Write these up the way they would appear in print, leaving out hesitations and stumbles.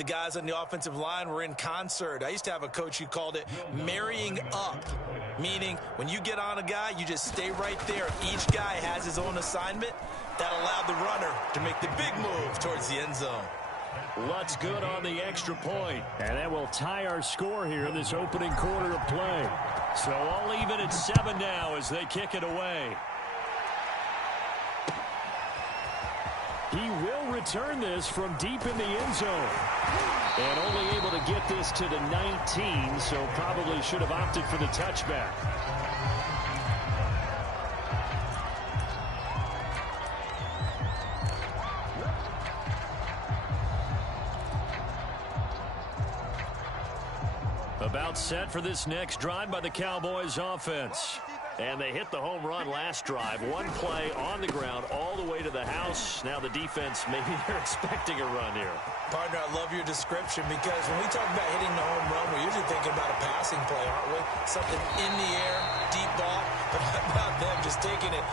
the guys on the offensive line were in concert. I used to have a coach who called it marrying up, meaning when you get on a guy, you just stay right there. Each guy has his own assignment. That allowed the runner to make the big move towards the end zone. What's good on the extra point? And that will tie our score here in this opening quarter of play. So all even at 7 now as they kick it away. He will return this from deep in the end zone. And only able to get this to the 19, so probably should have opted for the touchback. About set for this next drive by the Cowboys offense. And they hit the home run last drive. One play on the ground all the way to the house. Now the defense, maybe they're expecting a run here. Partner, I love your description because when we talk about hitting the home run, we're usually thinking about a passing play, aren't we? Something in the air, deep ball. But how about them just taking it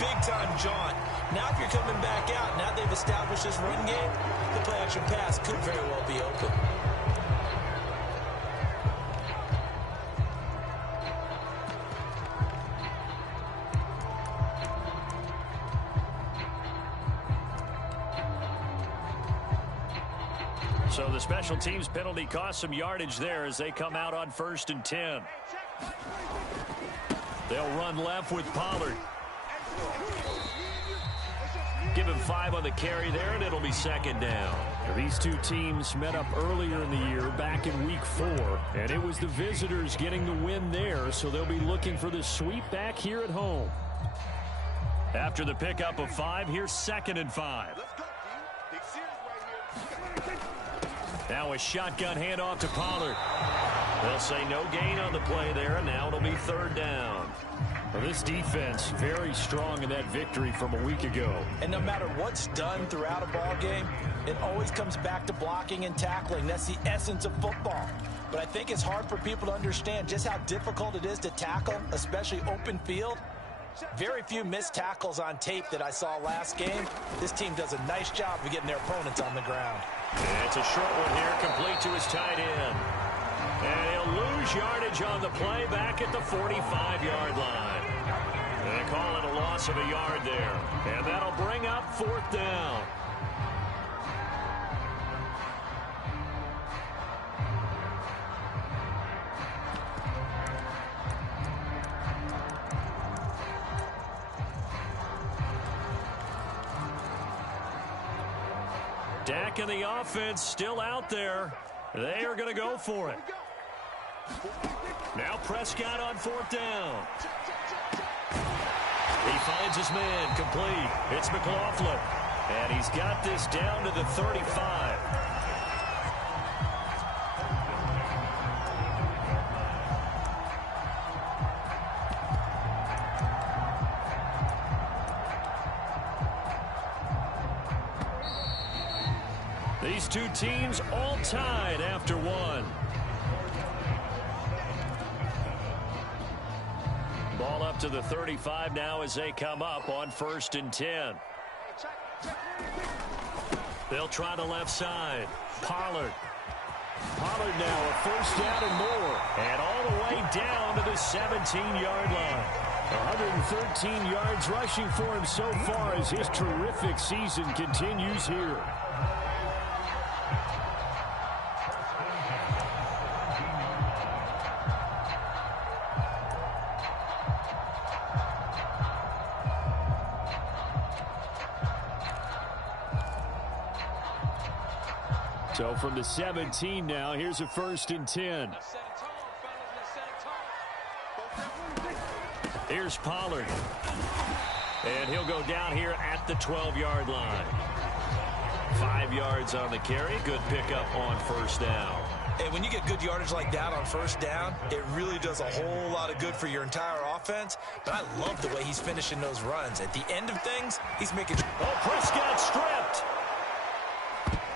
big-time jaunt? Now if you're coming back out, now they've established this run game, the play-action pass could very well be open. So the special teams penalty cost some yardage there as they come out on 1st and 10. They'll run left with Pollard. Give him 5 on the carry there, and it'll be 2nd down. These two teams met up earlier in the year, back in Week 4, and it was the visitors getting the win there, so they'll be looking for the sweep back here at home. After the pickup of 5, here's 2nd and 5. Now a shotgun handoff to Pollard. They'll say no gain on the play there, and now it'll be 3rd down. Well, this defense very strong in that victory from a week ago. And no matter what's done throughout a ball game, it always comes back to blocking and tackling. That's the essence of football. But I think it's hard for people to understand just how difficult it is to tackle, especially open field. Very few missed tackles on tape that I saw last game. This team does a nice job of getting their opponents on the ground. And it's a short one here, complete to his tight end. And he'll lose yardage on the play back at the 45-yard line. And they call it a loss of a yard there. And that'll bring up 4th down. Dak and the offense still out there. They are going to go for it. Now Prescott on 4th down. He finds his man complete. It's McLaughlin. And he's got this down to the 35. These two teams all tied after 1. Ball up to the 35 now as they come up on 1st and 10. They'll try the left side. Pollard. Pollard now a 1st down and more. And all the way down to the 17-yard line. 113 yards rushing for him so far as his terrific season continues here. So from the 17 now, here's a 1st and 10. Here's Pollard. And he'll go down here at the 12-yard line. 5 yards on the carry. Good pickup on 1st down. And when you get good yardage like that on 1st down, it really does a whole lot of good for your entire offense. But I love the way he's finishing those runs. At the end of things, he's making... Oh, Prescott stripped.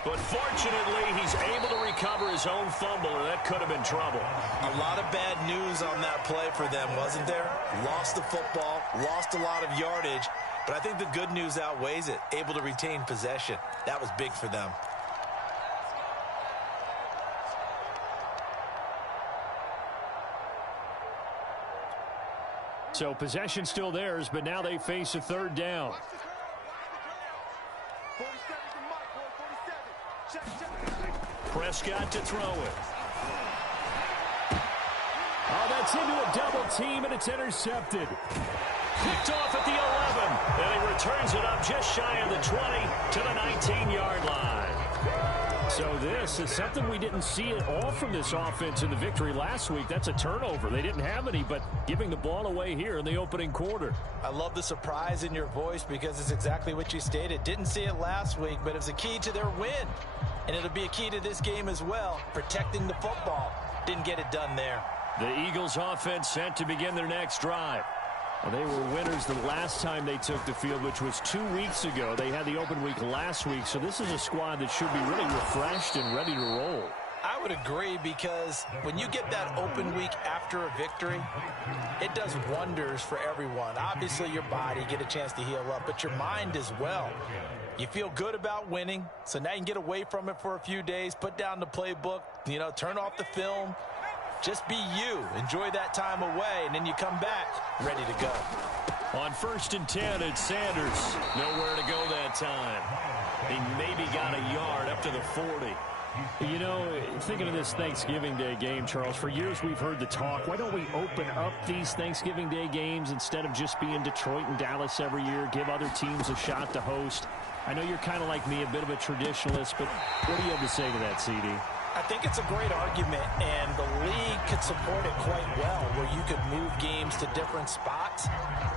But fortunately, he's able to recover his own fumble, or that could have been trouble. A lot of bad news on that play for them, wasn't there? Lost the football, lost a lot of yardage, but I think the good news. good news outweighs it. Able to retain possession. That was big for them. So possession still theirs, but now they face a third down. Prescott to throw it. Oh, that's into a double team, and it's intercepted. Picked off at the 11, and he returns it up just shy of the 20 to the 19-yard line. So this is something we didn't see at all from this offense in the victory last week. That's a turnover. They didn't have any, but giving the ball away here in the opening quarter. I love the surprise in your voice because it's exactly what you stated. Didn't see it last week, but it was a key to their win. And it'll be a key to this game as well, protecting the football. Didn't get it done there. The Eagles offense set to begin their next drive. Well, they were winners the last time they took the field, which was 2 weeks ago. They had the open week last week, so this is a squad that should be really refreshed and ready to roll. I would agree, because when you get that open week after a victory, it does wonders for everyone. Obviously, your body, get a chance to heal up, but your mind as well. You feel good about winning, so now you can get away from it for a few days, put down the playbook, turn off the film. Just be you. Enjoy that time away, and then you come back ready to go. On 1st and 10, it's Sanders. Nowhere to go that time. He maybe got a yard up to the 40. Thinking of this Thanksgiving Day game, Charles, for years we've heard the talk, why don't we open up these Thanksgiving Day games instead of just being Detroit and Dallas every year, give other teams a shot to host? I know you're kind of like me, a bit of a traditionalist, but what do you have to say to that, CD? I think it's a great argument, and the league could support it quite well, where you could move games to different spots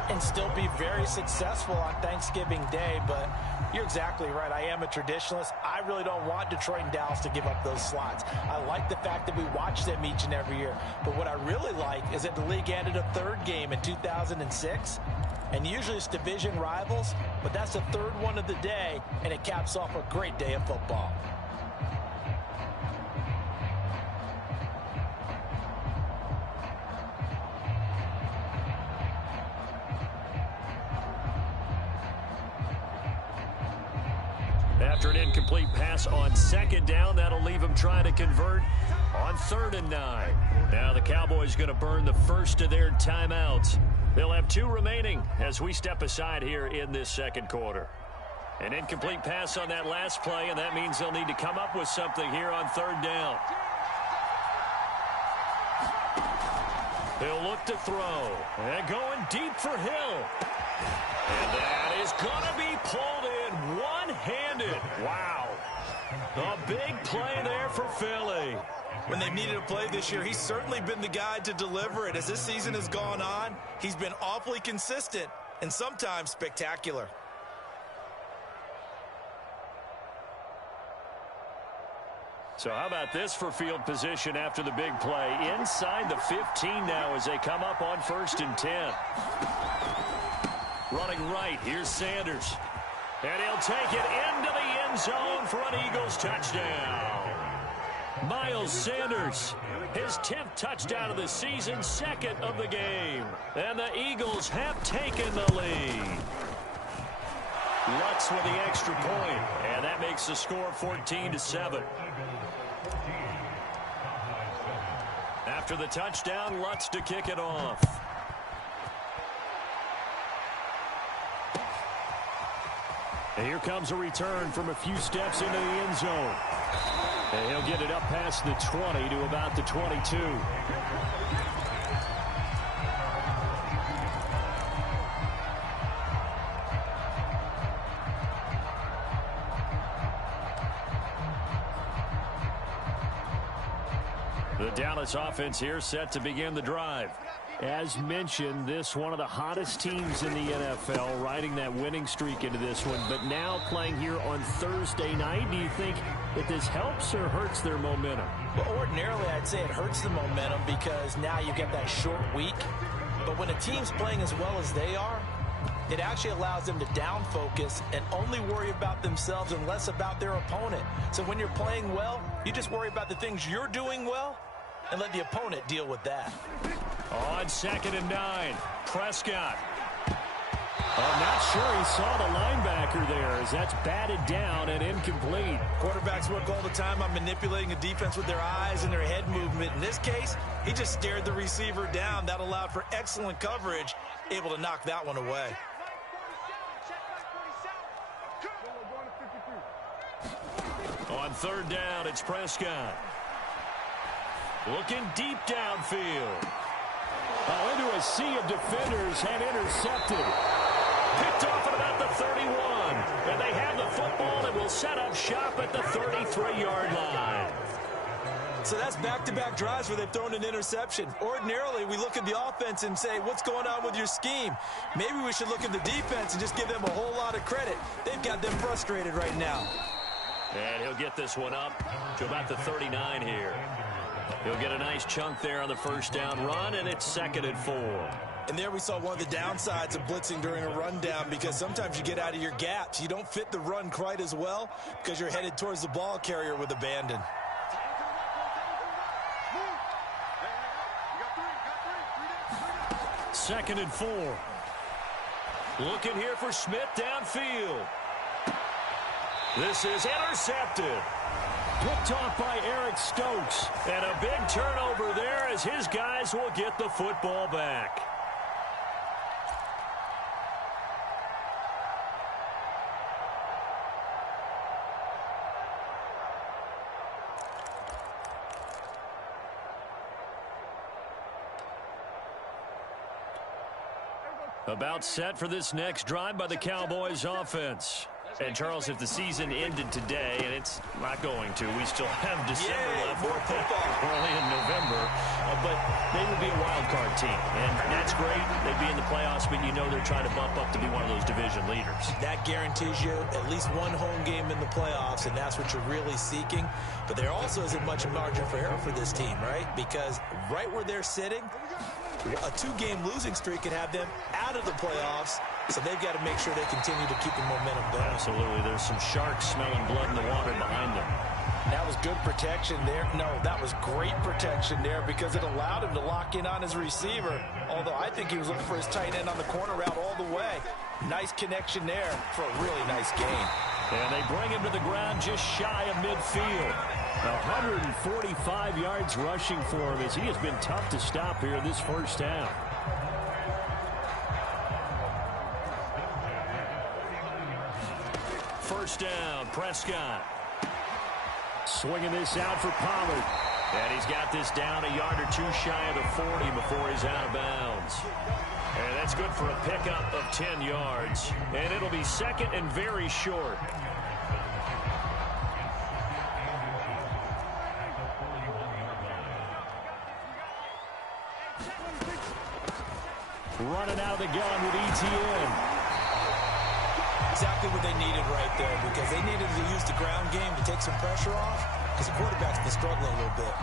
and still be very successful on Thanksgiving Day. But you're exactly right. I am a traditionalist. I really don't want Detroit and Dallas to give up those slots. I like the fact that we watch them each and every year. But what I really like is that the league added a third game in 2006. And usually it's division rivals, but that's the third one of the day, and it caps off a great day of football. After an incomplete pass on 2nd down, that'll leave him trying to convert on 3rd and 9. Now the Cowboys going to burn the first of their timeouts. They'll have 2 remaining as we step aside here in this 2nd quarter. An incomplete pass on that last play, and that means they'll need to come up with something here on 3rd down. He'll look to throw. And going deep for Hill. And that is going to be pulled in one-handed. Wow. A big play there for Philly. When they've needed a play this year, he's certainly been the guy to deliver it. As this season has gone on, he's been awfully consistent and sometimes spectacular. So how about this for field position after the big play? Inside the 15 now as they come up on 1st and 10. Running right, here's Sanders. And he'll take it into the end zone for an Eagles touchdown. Miles Sanders, his 10th touchdown of the season, 2nd of the game. And the Eagles have taken the lead. Lutz with the extra point, and that makes the score 14-7. After the touchdown, Lutz to kick it off. And here comes a return from a few steps into the end zone. And he'll get it up past the 20 to about the 22. The Dallas offense here set to begin the drive. As mentioned, this one of the hottest teams in the NFL, riding that winning streak into this one, but now playing here on Thursday night. Do you think that this helps or hurts their momentum? Well, ordinarily, I'd say it hurts the momentum because now you get that short week. But when a team's playing as well as they are, it actually allows them to down focus and only worry about themselves and less about their opponent. So when you're playing well, you just worry about the things you're doing well and let the opponent deal with that. On 2nd and 9, Prescott. I'm not sure he saw the linebacker there as that's batted down and incomplete. Quarterbacks work all the time on manipulating a defense with their eyes and their head movement. In this case, he just stared the receiver down. That allowed for excellent coverage, able to knock that one away. On third down, it's Prescott. Looking deep downfield. Oh, into a sea of defenders and intercepted. Picked off at about the 31. And they have the football and will set up shop at the 33-yard line. So that's back-to-back drives where they've thrown an interception. Ordinarily, we look at the offense and say, what's going on with your scheme? Maybe we should look at the defense and just give them a whole lot of credit. They've got them frustrated right now. And he'll get this one up to about the 39 here. He'll get a nice chunk there on the first down run, and it's 2nd and 4. And there we saw one of the downsides of blitzing during a rundown, because sometimes you get out of your gaps. You don't fit the run quite as well because you're headed towards the ball carrier with abandon. Second and 4. Looking here for Smith downfield. This is intercepted. Picked off by Eric Stokes. And a big turnover there as his guys will get the football back. About set for this next drive by the Cowboys offense. And, Charles, if the season ended today, and it's not going to, we still have December left. More football. We're only in November. But they would be a wild card team. And that's great. They'd be in the playoffs, but you know they're trying to bump up to be one of those division leaders. That guarantees you at least one home game in the playoffs, and that's what you're really seeking. But there also isn't much margin for error for this team, right? Because right where they're sitting, a 2-game losing streak could have them out of the playoffs, so they've got to make sure they continue to keep the momentum going. Absolutely. There's some sharks smelling blood in the water behind them. That was good protection there. No, that was great protection there because it allowed him to lock in on his receiver, although I think he was looking for his tight end on the corner route all the way. Nice connection there for a really nice gain. And they bring him to the ground just shy of midfield. 145 yards rushing for him as he has been tough to stop here in this first half. First down, Prescott. Swinging this out for Pollard. And he's got this down a yard or two shy of the 40 before he's out of bounds. And that's good for a pickup of 10 yards. And it'll be second and very short. Running out of the gun with ETN. Exactly what they needed right there, because they needed to use the ground game to take some pressure off, because the quarterback's been struggling a little bit.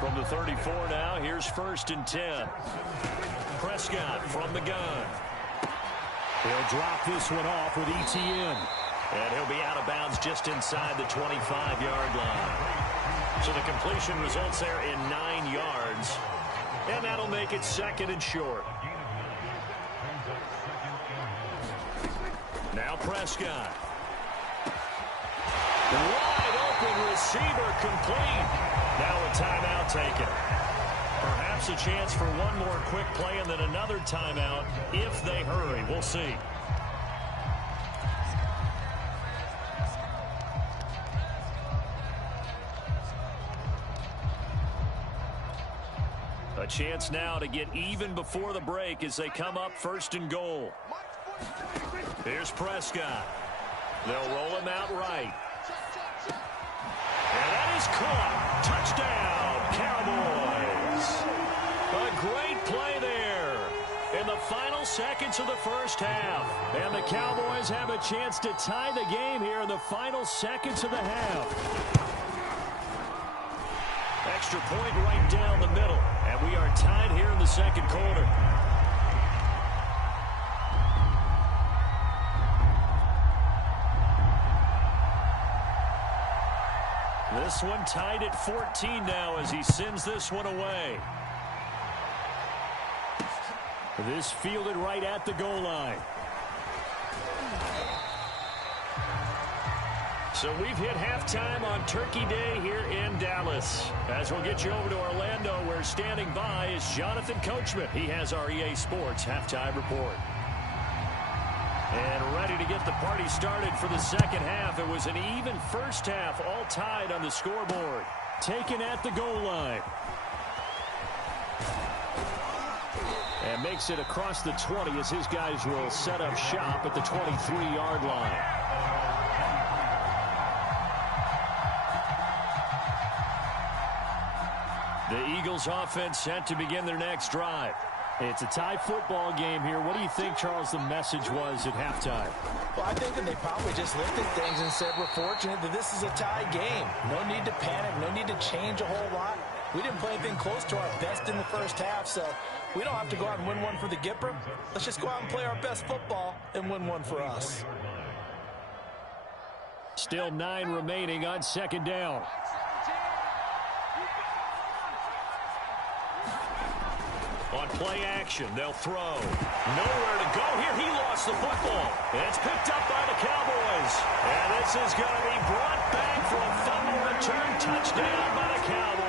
From the 34 now, here's 1st and 10. Prescott from the gun. He'll drop this one off with ETN. And he'll be out of bounds just inside the 25-yard line. So the completion results there in 9 yards. And that'll make it second and short. Now Prescott. Wide open receiver complete. Now a timeout taken. Perhaps a chance for one more quick play and then another timeout if they hurry. We'll see. A chance now to get even before the break as they come up 1st and goal. Here's Prescott. They'll roll him out right. And that is caught. Touchdown, Cowboys. A great play there in the final seconds of the first half. And the Cowboys have a chance to tie the game here in the final seconds of the half. Extra point right down the middle. And we are tied here in the second quarter. This one tied at 14 now as he sends this one away. This fielded right at the goal line. So we've hit halftime on Turkey Day here in Dallas. As we'll get you over to Orlando, where standing by is Jonathan Coachman. He has our EA Sports halftime report. And ready to get the party started for the second half. It was an even first half, all tied on the scoreboard. Taken at the goal line. And makes it across the 20 as his guys will set up shop at the 23-yard line. The Eagles offense set to begin their next drive. It's a tie football game here. What do you think, Charles, the message was at halftime? Well, I think that they probably just looked at things and said, we're fortunate that this is a tie game. No need to panic. No need to change a whole lot. We didn't play anything close to our best in the first half, so we don't have to go out and win one for the Gipper. Let's just go out and play our best football and win one for us. Still 9 remaining on second down. On play action, they'll throw. Nowhere to go here. He lost the football. It's picked up by the Cowboys. And this is going to be brought back for a fumble return touchdown by the Cowboys.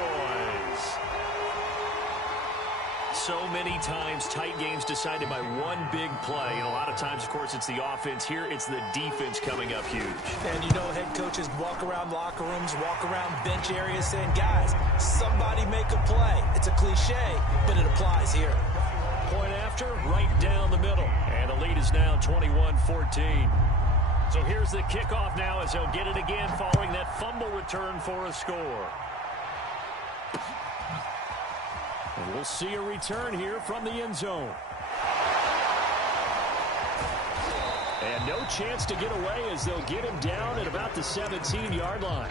So many times tight games decided by one big play. And a lot of times, of course, it's the offense. Here, it's the defense coming up huge. And you know head coaches walk around locker rooms, walk around bench areas saying, guys, somebody make a play. It's a cliche, but it applies here. Point after, right down the middle. And the lead is now 21-14. So here's the kickoff now as they'll get it again following that fumble return for a score. And we'll see a return here from the end zone. And no chance to get away as they'll get him down at about the 17-yard line.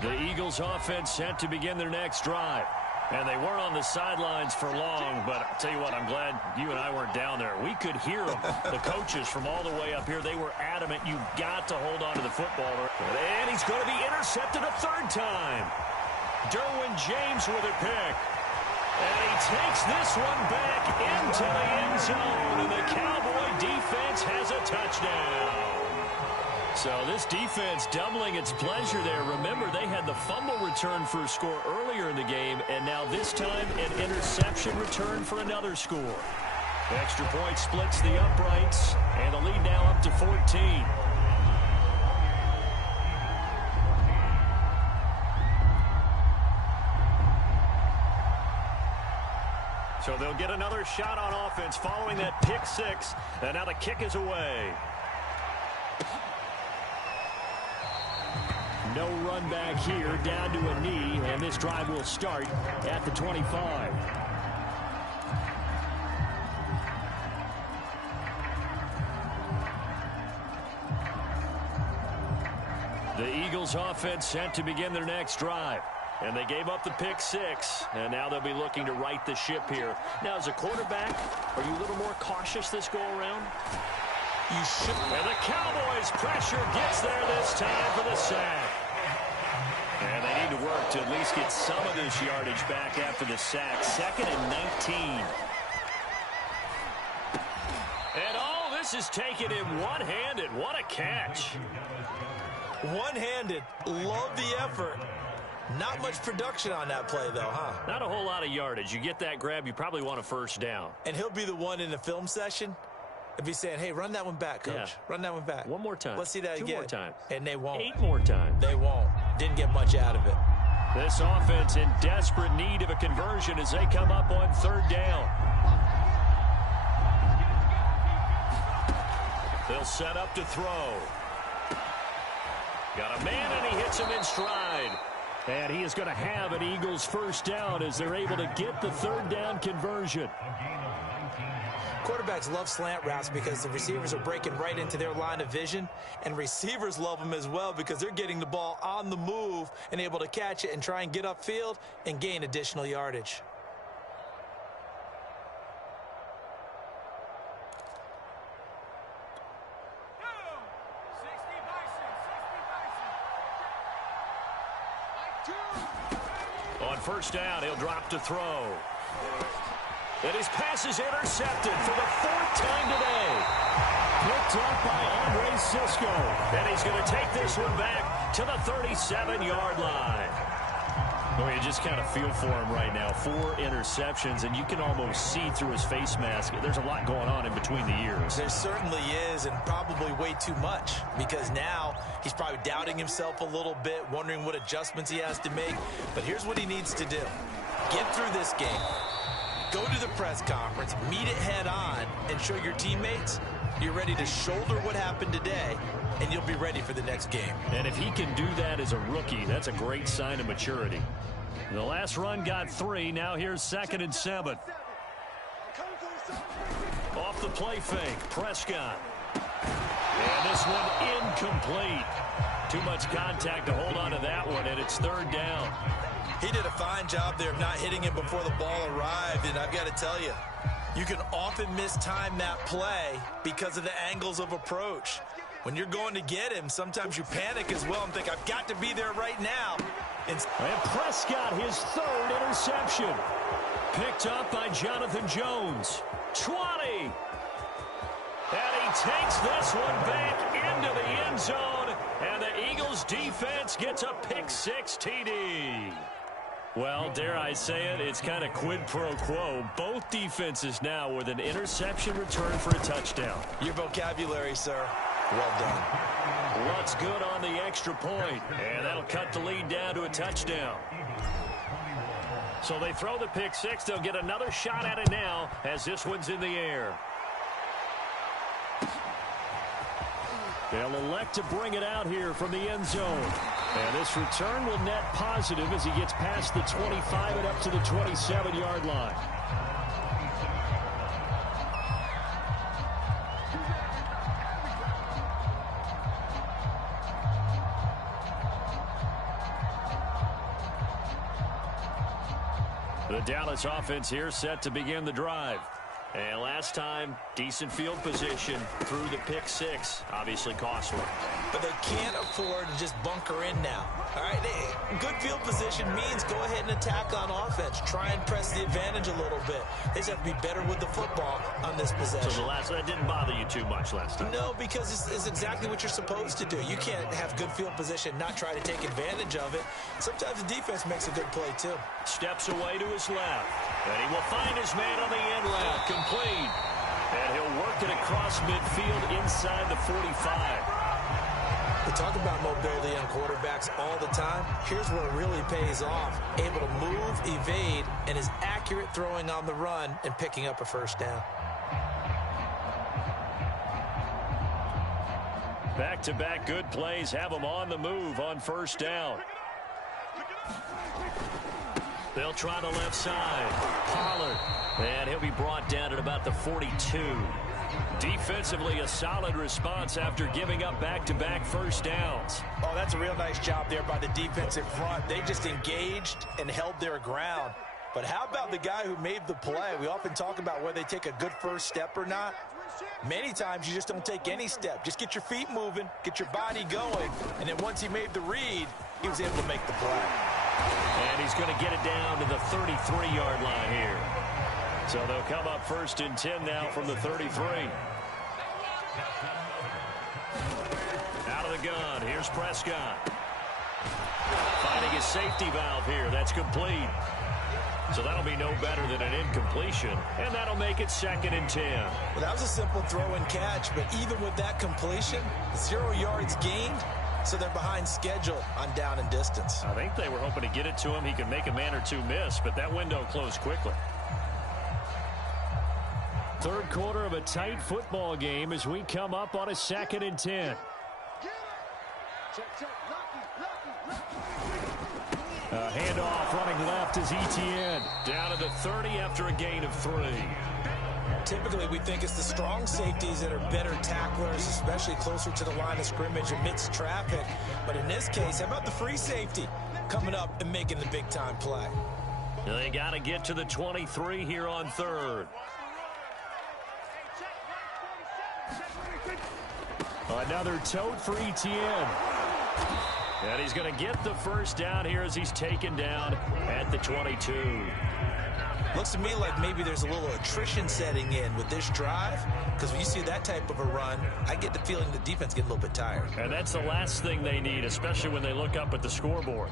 The Eagles offense set to begin their next drive. And they weren't on the sidelines for long, but I'll tell you what, I'm glad you and I weren't down there. We could hear them. The coaches from all the way up here, they were adamant. You've got to hold on to the football. And he's going to be intercepted a third time. Derwin James with a pick. And he takes this one back into the end zone, and the Cowboy defense has a touchdown. So this defense doubling its pleasure there. Remember, they had the fumble return for a score earlier in the game, and now this time an interception return for another score. Extra point splits the uprights, and the lead now up to 14. So they'll get another shot on offense following that pick six, and now the kick is away. No run back here, down to a knee, and this drive will start at the 25. The Eagles offense set to begin their next drive. And they gave up the pick six, and now they'll be looking to right the ship here. Now, as a quarterback, are you a little more cautious this go-around? You should. And the Cowboys' pressure gets there this time for the sack. And they need to work to at least get some of this yardage back after the sack. 2nd and 19. And all this is taken in one-handed. What a catch. One-handed. Love the effort. Not much production on that play, though, huh? Not a whole lot of yardage. You get that grab, you probably want a first down. And he'll be the one in the film session and be saying, hey, run that one back, Coach. Yeah. Run that one back. One more time. Let's see that 2 again. more times. And they won't. 8 more times. They won't. Didn't get much out of it. This offense in desperate need of a conversion as they come up on 3rd down. They'll set up to throw. Got a man, and he hits him in stride. And he is going to have an Eagles first down as they're able to get the 3rd down conversion. Quarterbacks love slant routes because the receivers are breaking right into their line of vision, and receivers love them as well because they're getting the ball on the move and able to catch it and try and get upfield and gain additional yardage. On first down, he'll drop to throw. And his pass is intercepted for the 4th time today. Picked up by Andre Cisco. And he's going to take this one back to the 37-yard line. Well, you just kind of feel for him right now. 4 interceptions, and you can almost see through his face mask. There's a lot going on in between the ears. There certainly is, and probably way too much, because now he's probably doubting himself a little bit, wondering what adjustments he has to make. But here's what he needs to do. Get through this game. Go to the press conference, meet it head on, and show your teammates you're ready to shoulder what happened today, and you'll be ready for the next game. And if he can do that as a rookie, that's a great sign of maturity. The last run got 3. Now here's 2nd and 7. Off the play fake, Prescott. And this one incomplete. Too much contact to hold on to that one, and it's 3rd down. He did a fine job there of not hitting him before the ball arrived, and I've got to tell you, you can often mistime that play because of the angles of approach. When you're going to get him, sometimes you panic as well and think, I've got to be there right now. And Prescott, his 3rd interception. Picked up by Jonathan Jones. 20. And he takes this one back into the end zone. And the Eagles defense gets a pick-6 TD. Well, dare I say it, it's kind of quid pro quo. Both defenses now with an interception return for a touchdown. Your vocabulary, sir. Well done. What's good on the extra point, and that'll cut the lead down to a touchdown. So they throw the pick-6. They'll get another shot at it now as this one's in the air. They'll elect to bring it out here from the end zone. And this return will net positive as he gets past the 25 and up to the 27-yard line. The Dallas offense here set to begin the drive. And last time, decent field position through the pick-6. Obviously costly. But they can't afford to just bunker in now. All right, good field position means go ahead and attack on offense. Try and press the advantage a little bit. They just have to be better with the football on this possession. So that didn't bother you too much last time? No, because it's exactly what you're supposed to do. You can't have good field position, not try to take advantage of it. Sometimes the defense makes a good play, too. Steps away to his left. And he will find his man on the end route. Complete. And he'll work it across midfield inside the 45. We talk about mobility on quarterbacks all the time. Here's where it really pays off. Able to move, evade, and is accurate throwing on the run and picking up a first down. Back-to-back good plays have them on the move on first down. They'll try the left side. Pollard. And he'll be brought down at about the 42. Defensively, a solid response after giving up back-to-back first downs. Oh, that's a real nice job there by the defensive front. They just engaged and held their ground. But how about the guy who made the play? We often talk about whether they take a good first step or not. Many times you just don't take any step. Just get your feet moving, get your body going, and then once he made the read, he was able to make the play. And he's going to get it down to the 33-yard line here. So they'll come up 1st and 10 now from the 33. Out of the gun, here's Prescott. Finding his safety valve here, that's complete. So that'll be no better than an incompletion, and that'll make it 2nd and 10. Well, that was a simple throw and catch, but even with that completion, 0 yards gained, so they're behind schedule on down and distance. I think they were hoping to get it to him. He could make a man or two miss, but that window closed quickly. Third quarter of a tight football game as we come up on a 2nd and 10. A handoff running left is Etienne. Down to the 30 after a gain of 3. Typically, we think it's the strong safeties that are better tacklers, especially closer to the line of scrimmage amidst traffic. But in this case, how about the free safety coming up and making the big-time play? They got to get to the 23 here on 3rd. Another tote for Etienne. And he's going to get the first down here as he's taken down at the 22. Looks to me like maybe there's a little attrition setting in with this drive, because when you see that type of a run, I get the feeling the defense get a little bit tired. And that's the last thing they need, especially when they look up at the scoreboard.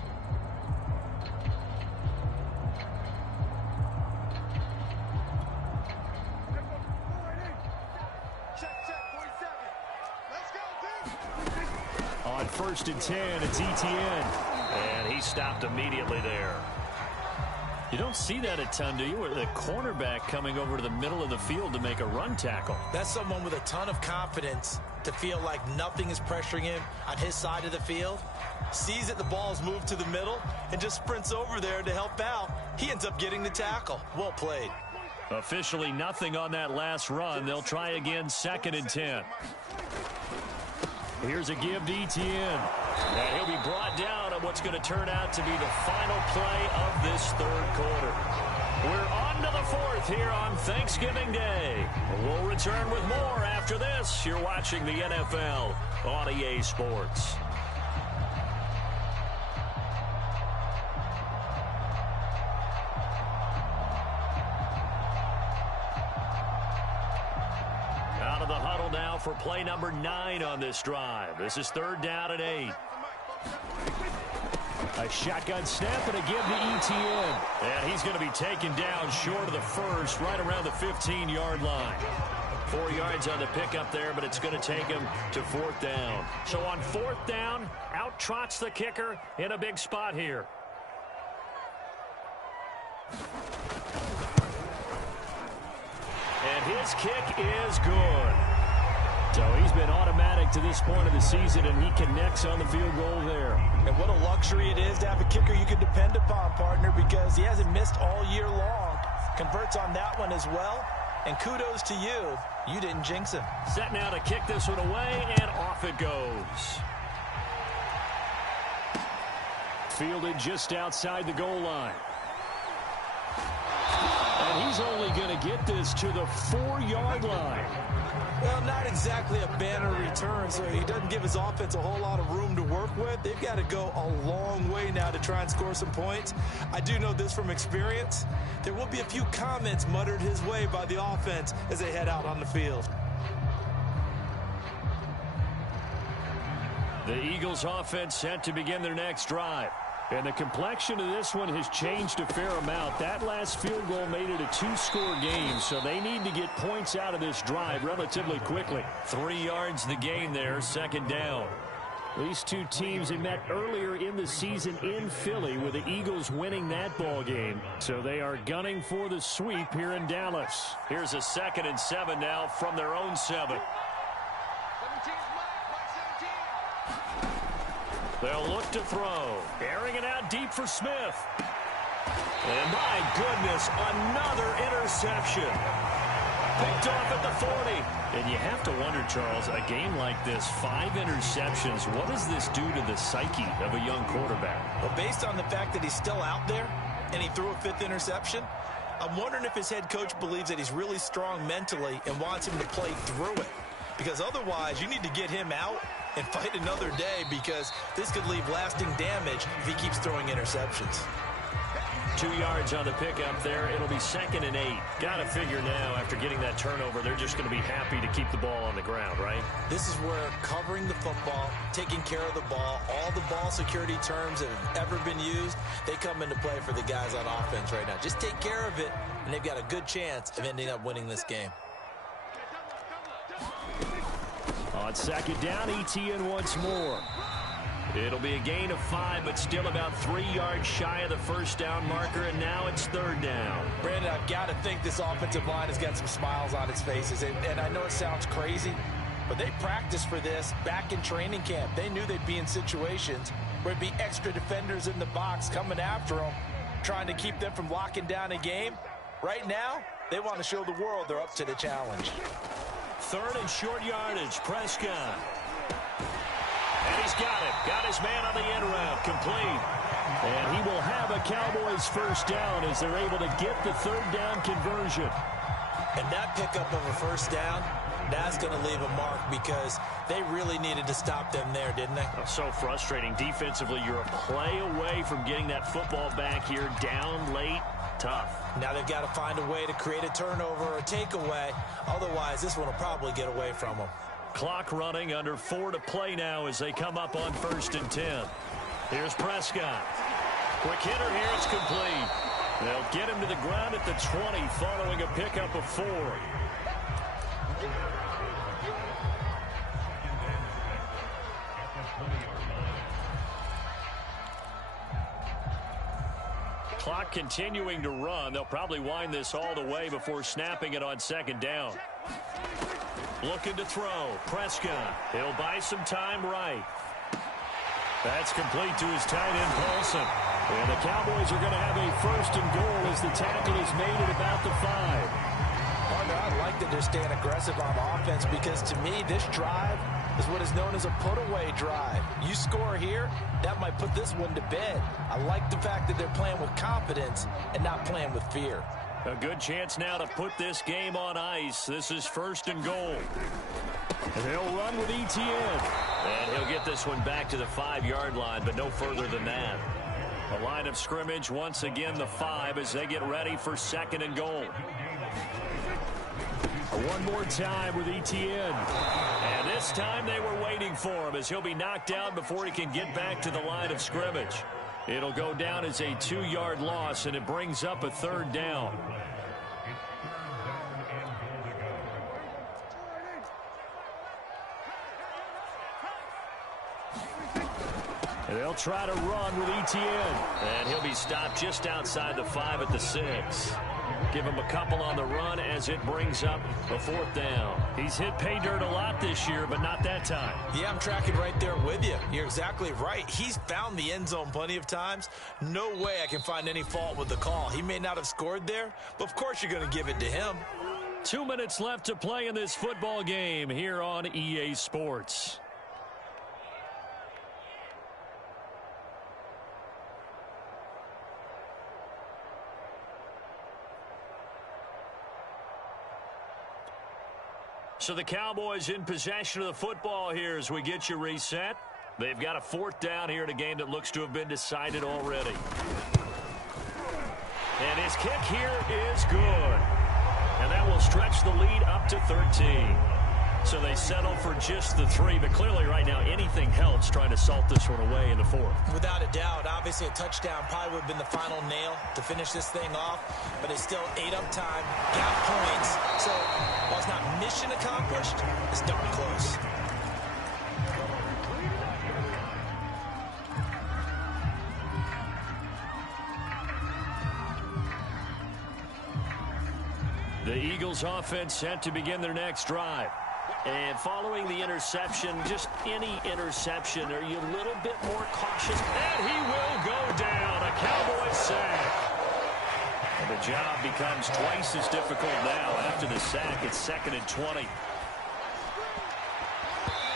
On 1st and 10, it's Etienne. And he stopped immediately there. You don't see that a ton, do you? With the cornerback coming over to the middle of the field to make a run tackle. That's someone with a ton of confidence to feel like nothing is pressuring him on his side of the field. Sees that the ball's moved to the middle and just sprints over there to help out. He ends up getting the tackle. Well played. Officially nothing on that last run. They'll try again 2nd and 10. Here's a give to Etienne. And he'll be brought down on what's going to turn out to be the final play of this 3rd quarter. We're on to the 4th here on Thanksgiving Day. We'll return with more after this. You're watching the NFL on EA Sports. Out of the huddle now for play number 9 on this drive. This is 3rd down and 8. A shotgun snap and a give to Etienne. And he's going to be taken down short of the first, right around the 15-yard line. 4 yards on the pickup there, but it's going to take him to 4th down. So on 4th down, out trots the kicker in a big spot here. And his kick is good. So he's been automatic to this point of the season, and he connects on the field goal there. And what a luxury it is to have a kicker you can depend upon, partner, because he hasn't missed all year long. Converts on that one as well. And kudos to you. You didn't jinx him. Set now to kick this one away, and off it goes. Fielded just outside the goal line. And he's only going to get this to the 4-yard line. Well, not exactly a banner return, so he doesn't give his offense a whole lot of room to work with. They've got to go a long way now to try and score some points. I do know this from experience. There will be a few comments muttered his way by the offense as they head out on the field. The Eagles offense set to begin their next drive. And the complexion of this one has changed a fair amount. That last field goal made it a 2-score game, so they need to get points out of this drive relatively quickly. 3 yards the gain there, 2nd down. These two teams had met earlier in the season in Philly, with the Eagles winning that ball game. So they are gunning for the sweep here in Dallas. Here's a 2nd and 7 now from their own 7. They'll look to throw. Airing it out deep for Smith. And my goodness, another interception. Picked off at the 40. And you have to wonder, Charles, a game like this, 5 interceptions, what does this do to the psyche of a young quarterback? Well, based on the fact that he's still out there and he threw a 5th interception, I'm wondering if his head coach believes that he's really strong mentally and wants him to play through it. Because otherwise, you need to get him out and fight another day, because this could leave lasting damage if he keeps throwing interceptions. 2 yards on the pickup there. It'll be 2nd and 8. Got to figure now, after getting that turnover, they're just going to be happy to keep the ball on the ground, right? This is where covering the football, taking care of the ball, all the ball security terms that have ever been used, they come into play for the guys on offense right now. Just take care of it, and they've got a good chance of ending up winning this game. On 2nd down, Etienne once more. It'll be a gain of 5, but still about 3 yards shy of the 1st down marker, and now it's 3rd down. Brandon, I've got to think this offensive line has got some smiles on its faces, and I know it sounds crazy, but they practiced for this back in training camp. They knew they'd be in situations where it'd be extra defenders in the box coming after them, trying to keep them from locking down a game. Right now, they want to show the world they're up to the challenge. 3rd and short yardage, Prescott. And he's got it. Got his man on the end route, complete. And he will have a Cowboys 1st down as they're able to get the 3rd down conversion. And that pickup of a 1st down That's going to leave a mark because they really needed to stop them there, didn't they? So frustrating. Defensively, you're a play away from getting that football back here. Down late, tough. Now they've got to find a way to create a turnover or a takeaway. Otherwise, this one will probably get away from them. Clock running, under 4 to play now as they come up on 1st and 10. Here's Prescott. Quick hitter here, it's complete. They'll get him to the ground at the 20 following a pickup of 4. Clock continuing to run. They'll probably wind this all the way before snapping it on 2nd down. Looking to throw. Prescott. He'll buy some time right. That's complete to his tight end, Paulson. And the Cowboys are going to have a 1st and goal as the tackle is made at about the 5. Partner, I like that they're staying aggressive on offense because to me, this drive is what is known as a put-away drive. You score here, that might put this one to bed. I like the fact that they're playing with confidence and not playing with fear. A good chance now to put this game on ice. This is 1st and goal. And they'll run with Etienne. And he'll get this one back to the 5-yard line, but no further than that. The line of scrimmage, once again, the 5 as they get ready for 2nd and goal. One more time with Etienne. And this time they were waiting for him as he'll be knocked down before he can get back to the line of scrimmage. It'll go down as a 2-yard loss, and it brings up a 3rd down. And they'll try to run with Etienne. And he'll be stopped just outside the 5 at the 6. Give him a couple on the run as it brings up a 4th down. He's hit pay dirt a lot this year, but not that time. Yeah, I'm tracking right there with you. You're exactly right. He's found the end zone plenty of times. No way I can find any fault with the call. He may not have scored there, but of course you're going to give it to him. 2 minutes left to play in this football game here on EA Sports. So the Cowboys in possession of the football here as we get you reset. They've got a 4th down here in a game that looks to have been decided already. And his kick here is good. And that will stretch the lead up to 13. So they settle for just the 3, but clearly right now anything helps trying to salt this one away in the 4th. Without a doubt, obviously a touchdown probably would have been the final nail to finish this thing off, but it's still ate up time, got points, so while it's not mission accomplished, it's darn close. The Eagles offense set to begin their next drive. And following the interception, just any interception, are you a little bit more cautious? And he will go down. A Cowboy sack. And the job becomes twice as difficult now after the sack. It's 2nd and 20.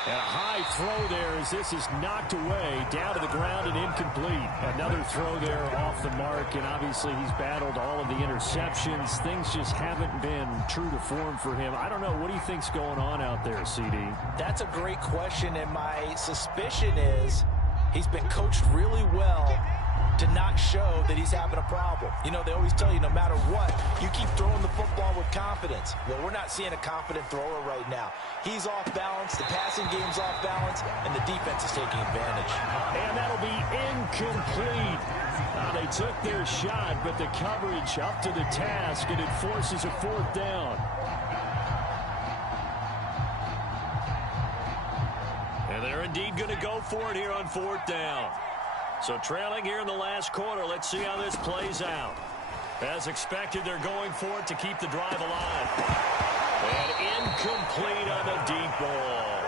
And a high throw there as this is knocked away, down to the ground and incomplete. Another throw there off the mark, and obviously he's battled all of the interceptions. Things just haven't been true to form for him. I don't know. What do you think's going on out there, CD? That's a great question, and my suspicion is he's been coached really well to not show that he's having a problem. You know, they always tell you no matter what, you keep throwing the football with confidence. Well, we're not seeing a confident thrower right now. He's off balance, the passing game's off balance, and the defense is taking advantage. And that'll be incomplete. They took their shot, but the coverage up to the task, and it forces a 4th down. And they're indeed going to go for it here on 4th down. So trailing here in the last quarter, let's see how this plays out. As expected, they're going for it to keep the drive alive. And incomplete on the deep ball.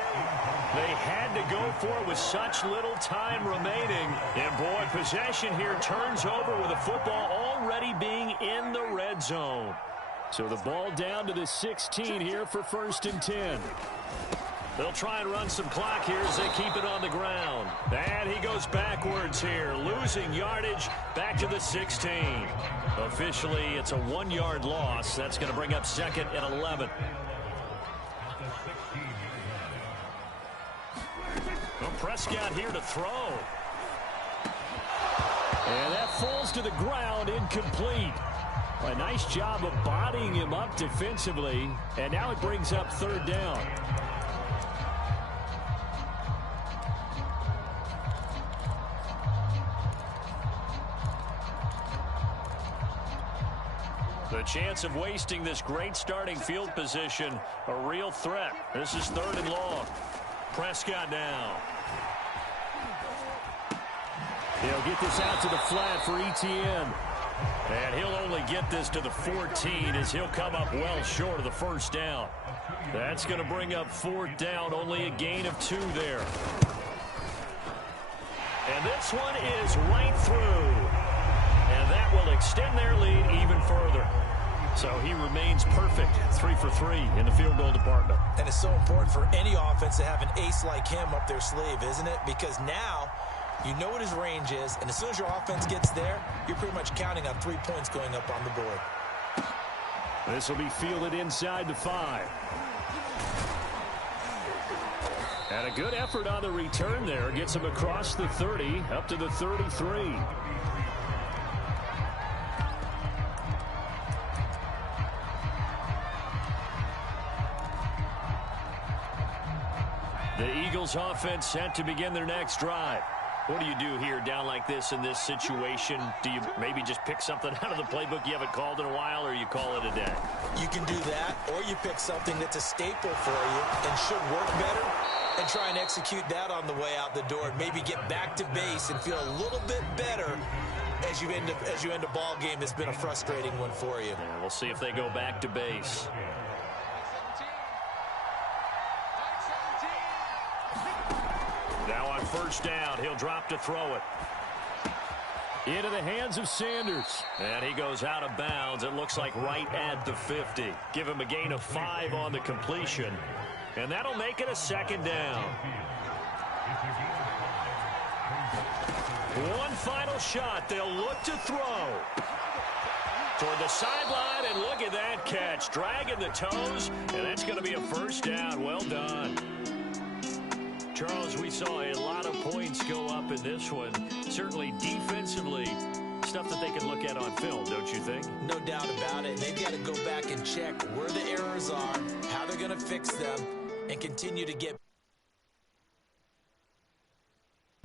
They had to go for it with such little time remaining. And boy, possession here turns over with the football already being in the red zone. So the ball down to the 16 here for 1st and 10. They'll try and run some clock here as they keep it on the ground. And he goes backwards here, losing yardage back to the 16. Officially, it's a 1-yard loss. That's going to bring up 2nd and 11. Well, Prescott here to throw. And that falls to the ground, incomplete. A nice job of bodying him up defensively, and now it brings up third down. The chance of wasting this great starting field position, a real threat. This is 3rd and long. Prescott now. He'll get this out to the flat for Etienne. And he'll only get this to the 14 as he'll come up well short of the first down. That's going to bring up 4th down, only a gain of 2 there. And this one is right through. And that will extend their lead even further. So he remains perfect, 3 for 3 in the field goal department. And it's so important for any offense to have an ace like him up their sleeve, isn't it? Because now you know what his range is, and as soon as your offense gets there, you're pretty much counting on 3 points going up on the board. This will be fielded inside the 5. And a good effort on the return there. Gets him across the 30, up to the 33. The Eagles offense set to begin their next drive. What do you do here down like this in this situation? Do you maybe just pick something out of the playbook you haven't called in a while, or you call it a day? You can do that, or you pick something that's a staple for you and should work better and try and execute that on the way out the door and maybe get back to base and feel a little bit better as you end a ball game that's been a frustrating one for you. Yeah, we'll see if they go back to base. Now on first down, he'll drop to throw it. Into the hands of Sanders. And he goes out of bounds. It looks like right at the 50. Give him a gain of 5 on the completion. And that'll make it a 2nd down. One final shot. They'll look to throw. Toward the sideline, and look at that catch. Dragging the toes, and that's going to be a 1st down. Well done. Charles, we saw a lot of points go up in this one. Certainly defensively, stuff that they can look at on film, don't you think? No doubt about it. They've got to go back and check where the errors are, how they're going to fix them, and continue to get